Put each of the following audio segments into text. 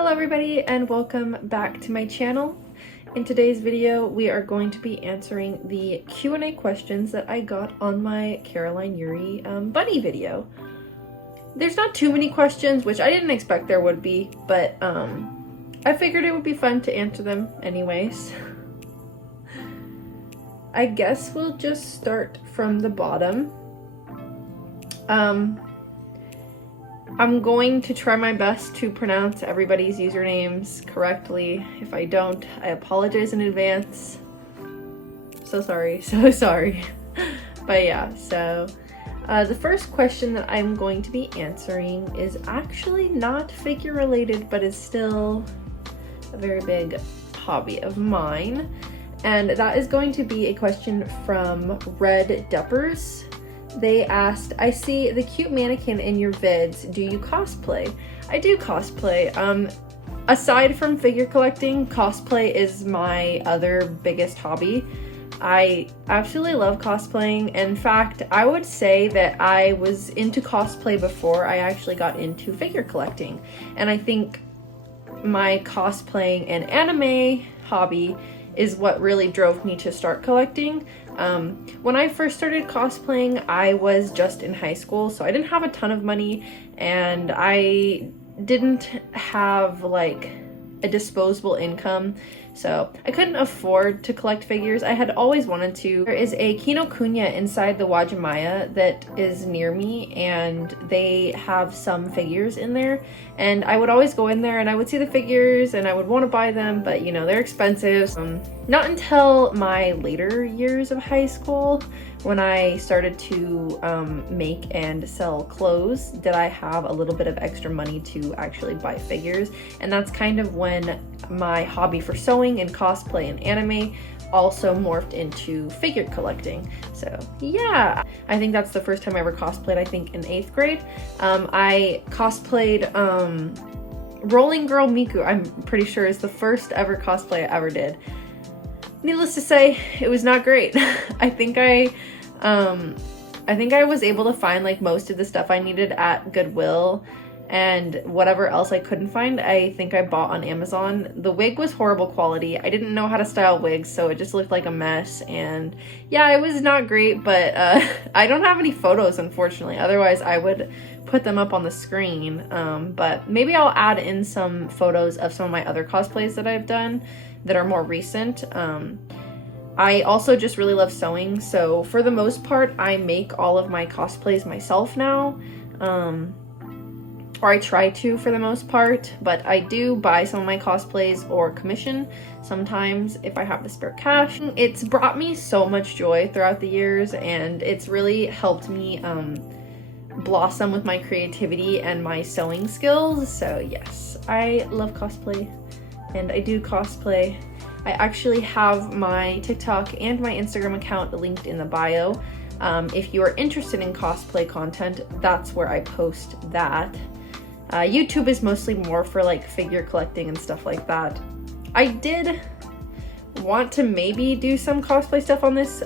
Hello everybody and welcome back to my channel. In today's video we are going to be answering the Q&A questions that I got on my Caroline Yuri bunny video. There's not too many questions, which I didn't expect there would be, but I figured it would be fun to answer them anyways. I guess we'll just start from the bottom. I'm going to try my best to pronounce everybody's usernames correctly. If I don't, I apologize in advance. So sorry. But yeah, so the first question that I'm going to be answering is actually not figure related, but is still a very big hobby of mine. And that is going to be a question from Red Deppers. They asked, I see the cute mannequin in your vids. Do you cosplay? I do cosplay. Aside from figure collecting, cosplay is my other biggest hobby. I absolutely love cosplaying. In fact, I would say that I was into cosplay before I actually got into figure collecting. And I think my cosplaying and anime hobby is what really drove me to start collecting. When I first started cosplaying, I was just in high school, so I didn't have a ton of money, and I didn't have like a disposable income, so I couldn't afford to collect figures. I had always wanted to. There is a Kinokuniya inside the Wajimaya that is near me, and they have some figures in there, and I would always go in there and I would see the figures and I would want to buy them, but you know, they're expensive. Not until my later years of high school, when I started to make and sell clothes, did I have a little bit of extra money to actually buy figures. And that's kind of when my hobby for sewing and cosplay and anime also morphed into figure collecting. So yeah, I think that's the first time I ever cosplayed, I think in 8th grade. I cosplayed Rolling Girl Miku, I'm pretty sure is the first ever cosplay I ever did. Needless to say, it was not great. I think I was able to find like most of the stuff I needed at Goodwill, and whatever else I couldn't find, I think I bought on Amazon. The wig was horrible quality. I didn't know how to style wigs, so it just looked like a mess, and yeah, it was not great, but I don't have any photos, unfortunately. Otherwise, I would put them up on the screen, but maybe I'll add in some photos of some of my other cosplays that I've done that are more recent. I also just really love sewing, so for the most part, I make all of my cosplays myself now, or I try to for the most part, but I do buy some of my cosplays or commission sometimes if I have the spare cash. It's brought me so much joy throughout the years, and it's really helped me blossom with my creativity and my sewing skills. So yes, I love cosplay and I do cosplay. I actually have my TikTok and my Instagram account linked in the bio. If you are interested in cosplay content, that's where I post that. YouTube is mostly more for like figure collecting and stuff like that. I did want to maybe do some cosplay stuff on this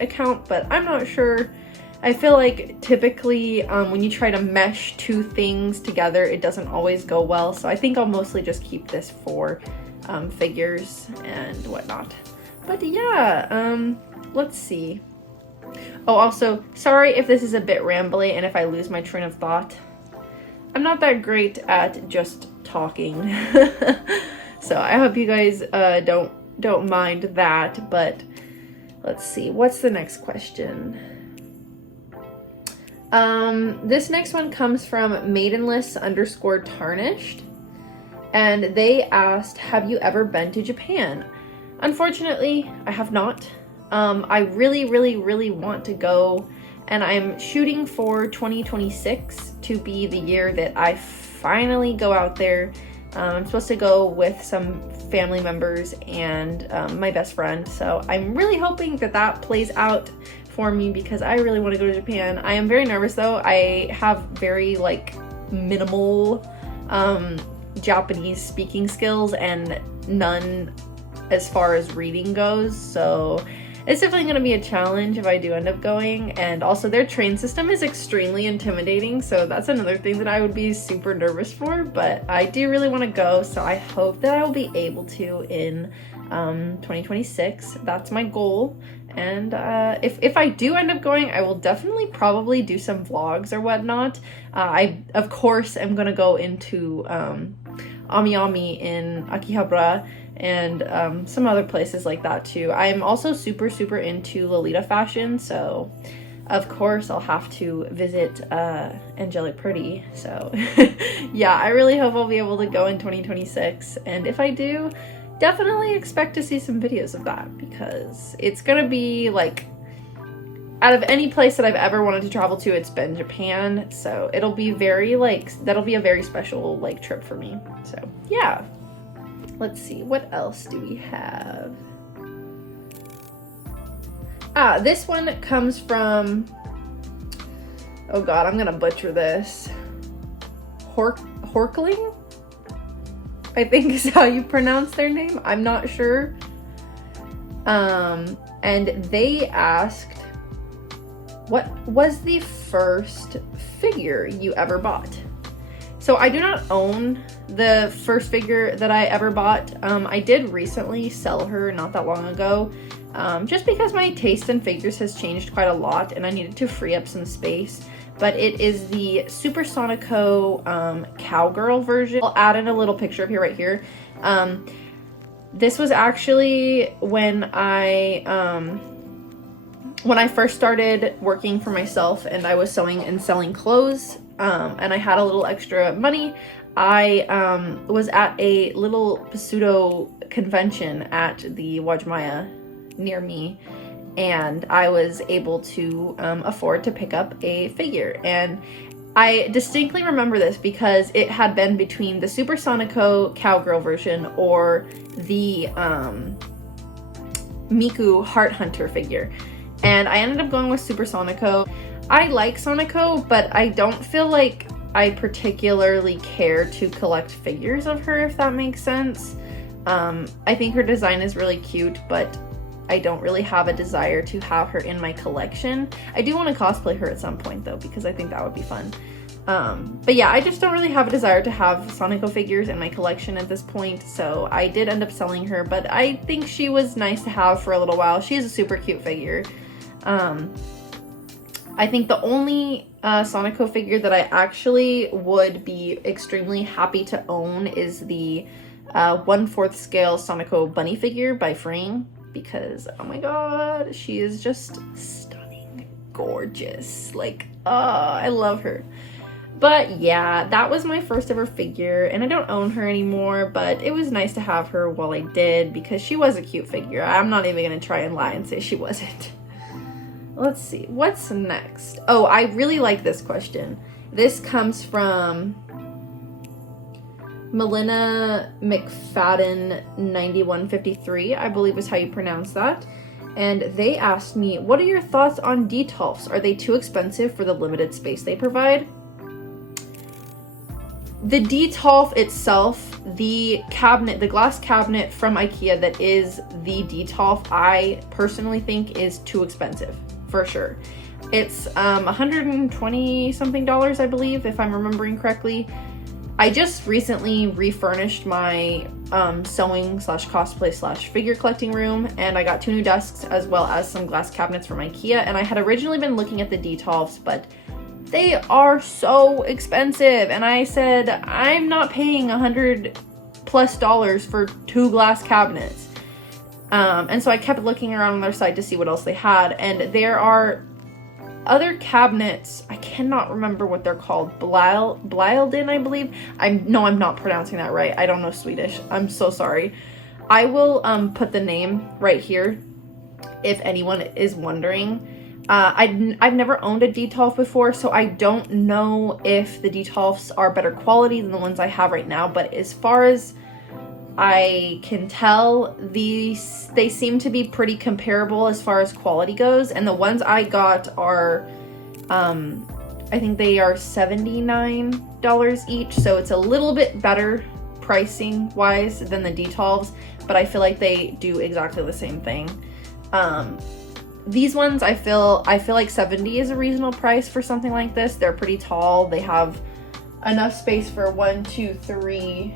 account, but I'm not sure. I feel like typically when you try to mesh two things together, it doesn't always go well. So I think I'll mostly just keep this for figures and whatnot. But yeah, let's see. Oh, also, sorry if this is a bit rambly and if I lose my train of thought. I'm not that great at just talking. So I hope you guys don't mind that, but let's see. What's the next question? This next one comes from maidenless_tarnished, and they asked, have you ever been to Japan? Unfortunately, I have not. I really want to go, and I'm shooting for 2026 to be the year that I finally go out there. I'm supposed to go with some family members and my best friend, so I'm really hoping that that plays out for me because I really want to go to Japan. I am very nervous though. I have very like minimal Japanese speaking skills and none as far as reading goes, so it's definitely going to be a challenge if I do end up going. And also their train system is extremely intimidating, so that's another thing that I would be super nervous for, but I do really want to go, so I hope that I will be able to in 2026. That's my goal. And if I do end up going, I will definitely probably do some vlogs or whatnot. I, of course, am going to go into Ami in Akihabara and some other places like that too. I'm also super into Lolita fashion, so of course I'll have to visit Angelic Pretty. So yeah, I really hope I'll be able to go in 2026, and if I do, definitely expect to see some videos of that, because it's gonna be like, out of any place that I've ever wanted to travel to, it's been Japan, so it'll be very like, that'll be a very special like trip for me. So yeah, let's see, what else do we have? This one comes from, oh god, I'm gonna butcher this, Horkling, I think is how you pronounce their name. I'm not sure. And they asked, what was the first figure you ever bought? So I do not own the first figure that I ever bought. I did recently sell her not that long ago, just because my taste in figures has changed quite a lot and I needed to free up some space. But it is the Supersonico Cowgirl version. I'll add in a little picture of here right here. This was actually when I first started working for myself and I was sewing and selling clothes, and I had a little extra money. I was at a little pseudo convention at the Wajmaya near me, and I was able to afford to pick up a figure. And I distinctly remember this because it had been between the Supersonico Cowgirl version or the Miku Heart Hunter figure. And I ended up going with Supersonico. I like Sonico, but I don't feel like I particularly care to collect figures of her, if that makes sense. I think her design is really cute, but I don't really have a desire to have her in my collection. I do want to cosplay her at some point though, because I think that would be fun. But yeah, I just don't really have a desire to have Sonico figures in my collection at this point, so I did end up selling her, but I think she was nice to have for a little while. She is a super cute figure. I think the only Sonico figure that I actually would be extremely happy to own is the 1/4 scale Sonico bunny figure by Frame, because oh my god, she is just stunning, gorgeous, like, I love her. But yeah, that was my first ever figure, and I don't own her anymore, but it was nice to have her while I did, because she was a cute figure. I'm not even gonna try and lie and say she wasn't. Let's see, what's next? Oh, I really like this question. This comes from Melina McFadden 9153, I believe is how you pronounce that. And they asked me, what are your thoughts on Detolfs? Are they too expensive for the limited space they provide? The Detolf itself, the cabinet, the glass cabinet from IKEA that is the Detolf, I personally think is too expensive, for sure. It's $120 something, I believe, if I'm remembering correctly. I just recently refurnished my sewing / cosplay / figure collecting room, and I got 2 new desks as well as some glass cabinets from IKEA, and I had originally been looking at the Detolfs, but they are so expensive, and I said, I'm not paying $100+ for 2 glass cabinets. And so I kept looking around on their site to see what else they had, and there are other cabinets. I cannot remember what they're called. Blylden, I believe. I'm not pronouncing that right. I don't know Swedish. I'm so sorry. I will put the name right here if anyone is wondering. I've never owned a Detolf before, so I don't know if the Detolfs are better quality than the ones I have right now, but as far as I can tell, they seem to be pretty comparable as far as quality goes, and the ones I got are, I think they are $79 each, so it's a little bit better pricing wise than the Detolfs, but I feel like they do exactly the same thing. These ones, I feel like 70 is a reasonable price for something like this. They're pretty tall. They have enough space for 1, 2, 3,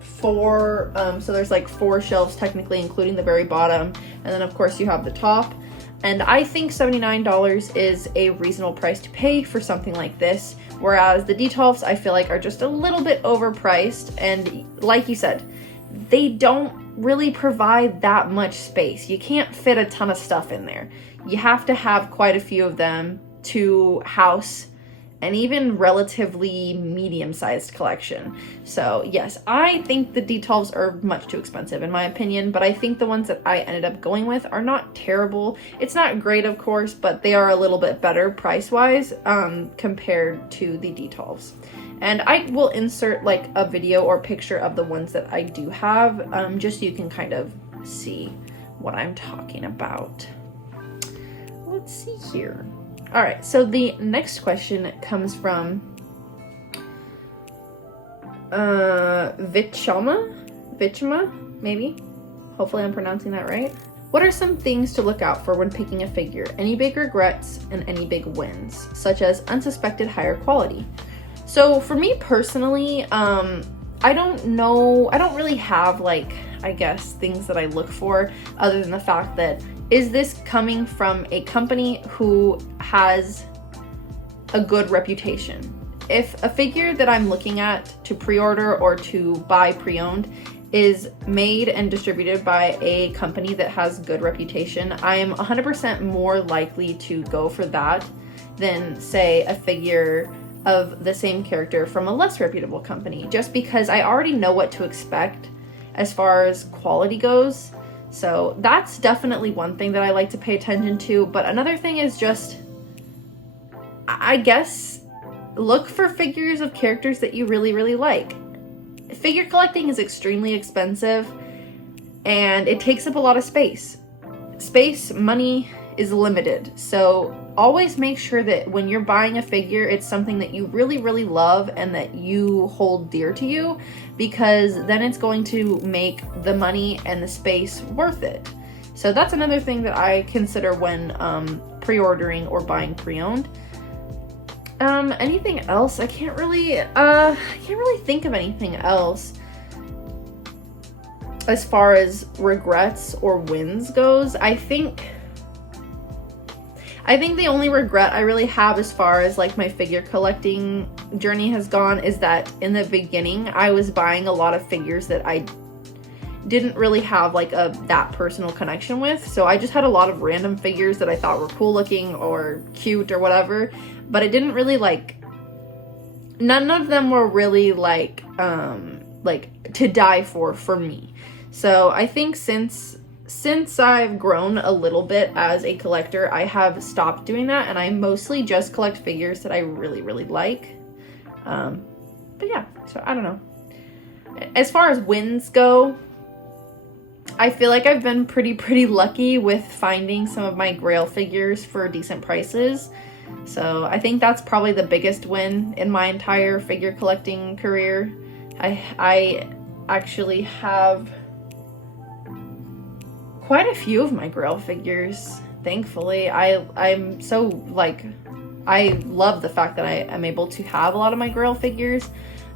4. So there's like 4 shelves technically, including the very bottom. And then of course you have the top. And I think $79 is a reasonable price to pay for something like this. Whereas the Detolfs, I feel like, are just a little bit overpriced. And like you said, they don't really provide that much space. You can't fit a ton of stuff in there. You have to have quite a few of them to house an even relatively medium-sized collection. So yes, I think the Detolfs are much too expensive in my opinion, but I think the ones that I ended up going with are not terrible. It's not great, of course, but they are a little bit better price-wise compared to the Detolfs. And I will insert like a video or picture of the ones that I do have, just so you can kind of see what I'm talking about. Let's see here. All right, so the next question comes from Vichma, maybe? Hopefully I'm pronouncing that right. What are some things to look out for when picking a figure? Any big regrets and any big wins, such as unsuspected higher quality? So for me personally, I don't really have like, I guess, things that I look for other than the fact that, is this coming from a company who has a good reputation? If a figure that I'm looking at to pre-order or to buy pre-owned is made and distributed by a company that has good reputation, I am 100% more likely to go for that than, say, a figure of the same character from a less reputable company, just because I already know what to expect as far as quality goes. So that's definitely one thing that I like to pay attention to. But another thing is just, I guess, look for figures of characters that you really, really like. Figure collecting is extremely expensive and it takes up a lot of space. Money is limited. So always make sure that when you're buying a figure, it's something that you really, really love and that you hold dear to you, because then it's going to make the money and the space worth it. So that's another thing that I consider when pre-ordering or buying pre-owned. Anything else? I can't really think of anything else as far as regrets or wins goes. I think the only regret I really have as far as like my figure collecting journey has gone is that in the beginning I was buying a lot of figures that I didn't really have like that personal connection with. So I just had a lot of random figures that I thought were cool looking or cute or whatever, but it didn't really like, none of them were really like to die for me. So I think since I've grown a little bit as a collector, I have stopped doing that, and I mostly just collect figures that I really, really like. But yeah, so I don't know. As far as wins go, I feel like I've been pretty lucky with finding some of my Grail figures for decent prices. So I think that's probably the biggest win in my entire figure collecting career. I actually have quite a few of my Grail figures, thankfully. I'm so like, I love the fact that I am able to have a lot of my Grail figures.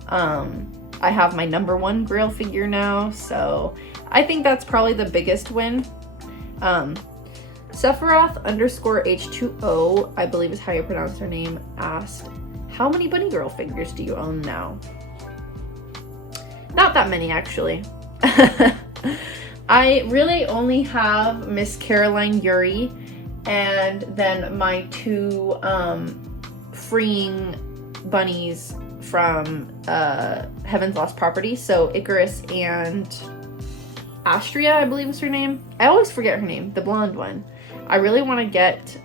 I have my #1 Grail figure now, so I think that's probably the biggest win. Sephiroth_H2O, I believe is how you pronounce her name, asked, how many Bunny Girl figures do you own now? Not that many, actually. I really only have Miss Caroline Yuri and then my 2 freeing bunnies from Heaven's Lost Property. So Icarus and Astria, I believe is her name. I always forget her name, the blonde one. I really want to get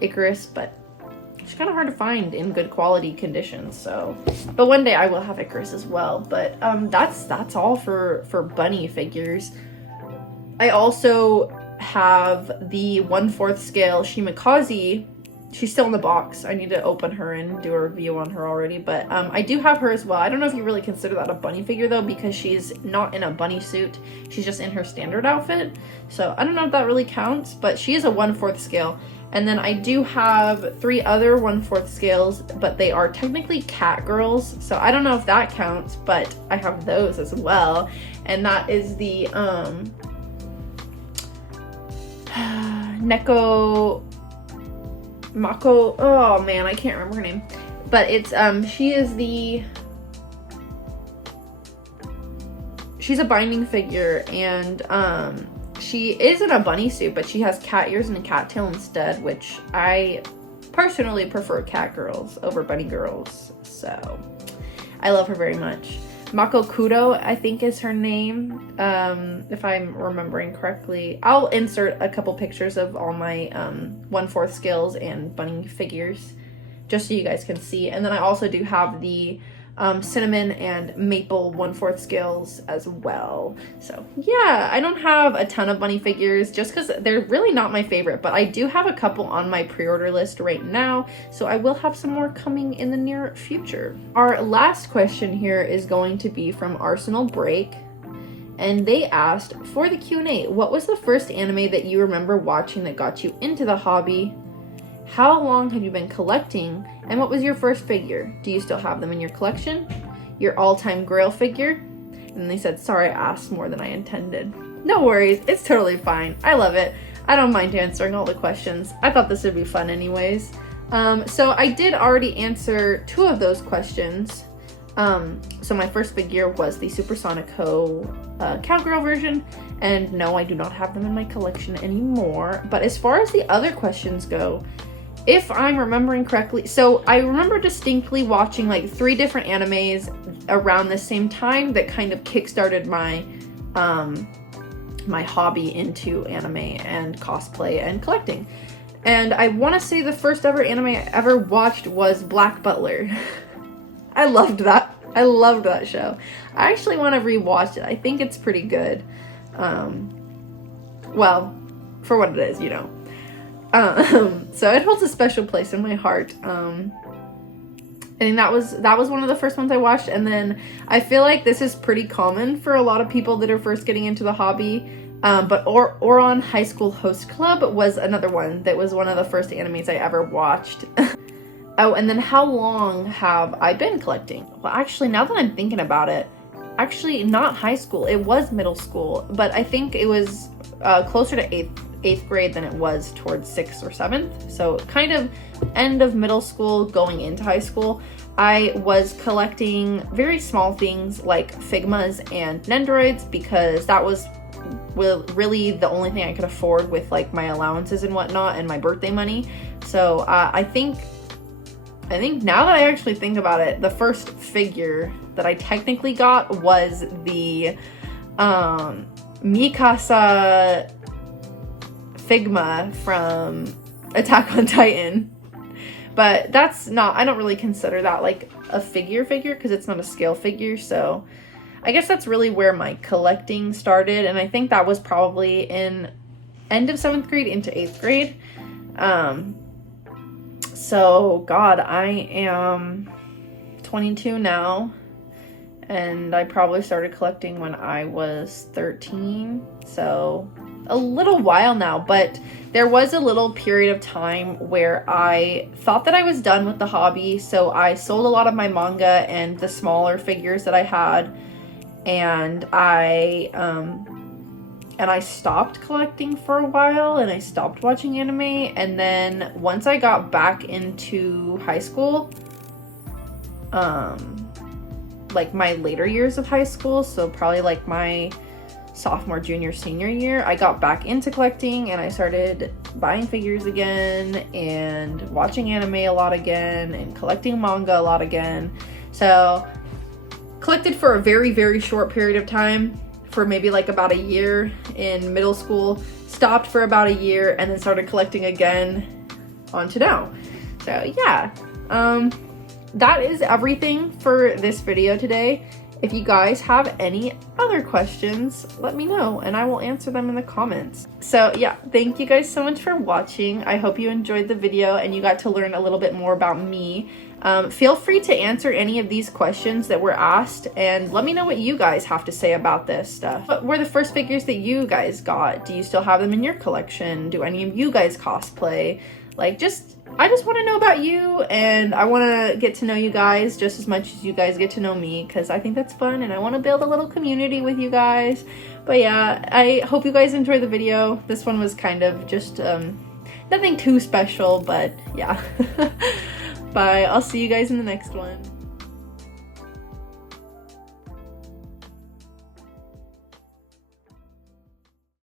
Icarus, but it's kind of hard to find in good quality conditions. So, but one day I will have Icarus as well. But that's all for bunny figures. I also have the 1/4 scale Shimakaze she's still in the box. I need to open her and do a review on her already, but I do have her as well. I don't know if you really consider that a bunny figure though, because she's not in a bunny suit. She's just in her standard outfit. So I don't know if that really counts, but she is a 1/4 scale. And then I do have 3 other 1/4 scales, but they are technically cat girls. So I don't know if that counts, but I have those as well. And that is the Neko Mako, oh man, I can't remember her name, but it's she's a binding figure, and she is in a bunny suit, but she has cat ears and a cat tail instead, which I personally prefer cat girls over bunny girls, so I love her very much. Mako Kudo, I think is her name, if I'm remembering correctly. I'll insert a couple pictures of all my 1/4 scales and bunny figures, just so you guys can see. And then I also do have the cinnamon and maple 1/4 scales as well. So yeah, I don't have a ton of bunny figures just because they're really not my favorite, but I do have a couple on my pre-order list right now, so I will have some more coming in the near future. Our last question here is going to be from Arsenal Break, and they asked, for the Q&A, what was the first anime that you remember watching that got you into the hobby? How long have you been collecting? And what was your first figure? Do you still have them in your collection? Your all-time grail figure? And they said, sorry, I asked more than I intended. No worries, it's totally fine. I love it. I don't mind answering all the questions. I thought this would be fun anyways. So I did already answer 2 of those questions. So my first figure was the Supersonic Ho Cowgirl version, and no, I do not have them in my collection anymore. But as far as the other questions go, if I'm remembering correctly, so I remember distinctly watching like 3 different animes around the same time that kind of kickstarted my my hobby into anime and cosplay and collecting. And I want to say the first ever anime I ever watched was Black Butler. I loved that. I loved that show. I actually want to rewatch it. I think it's pretty good. Well, for what it is, you know. So it holds a special place in my heart. I think that was one of the first ones I watched, and then I feel like this is pretty common for a lot of people that are first getting into the hobby. But Ouran High School Host Club was another one that was one of the first animes I ever watched. Oh, and then how long have I been collecting? Well, actually, now that I'm thinking about it, actually not high school, it was middle school, but I think it was closer to 8th grade than it was towards 6th or 7th. So kind of end of middle school going into high school. I was collecting very small things like Figmas and Nendoroids because that was really the only thing I could afford with like my allowances and whatnot and my birthday money. So I think now that I actually think about it, the first figure that I technically got was the Mikasa Figma from Attack on Titan. But that's not, I don't really consider that like a figure because it's not a scale figure. So I guess that's really where my collecting started. And I think that was probably in end of 7th grade into 8th grade. So God, I am 22 now, and I probably started collecting when I was 13. So a little while now, but there was a little period of time where I thought that I was done with the hobby. So I sold a lot of my manga and the smaller figures that I had, and I stopped collecting for a while, and I stopped watching anime. And then once I got back into high school, like my later years of high school, so probably like my sophomore, junior, senior year, I got back into collecting, and I started buying figures again and watching anime a lot again and collecting manga a lot again. So collected for a very, very short period of time, for maybe like about a year in middle school, stopped for about a year, and then started collecting again on to now. So yeah, that is everything for this video today. If you guys have any other questions, let me know and I will answer them in the comments. So yeah, thank you guys so much for watching. I hope you enjoyed the video and you got to learn a little bit more about me. Feel free to answer any of these questions that were asked and let me know what you guys have to say about this stuff. What were the first figures that you guys got? Do you still have them in your collection? Do any of you guys cosplay? Like, I just want to know about you, and I want to get to know you guys just as much as you guys get to know me, because I think that's fun and I want to build a little community with you guys. But yeah, I hope you guys enjoyed the video. This one was kind of just nothing too special, but yeah. Bye. I'll see you guys in the next one.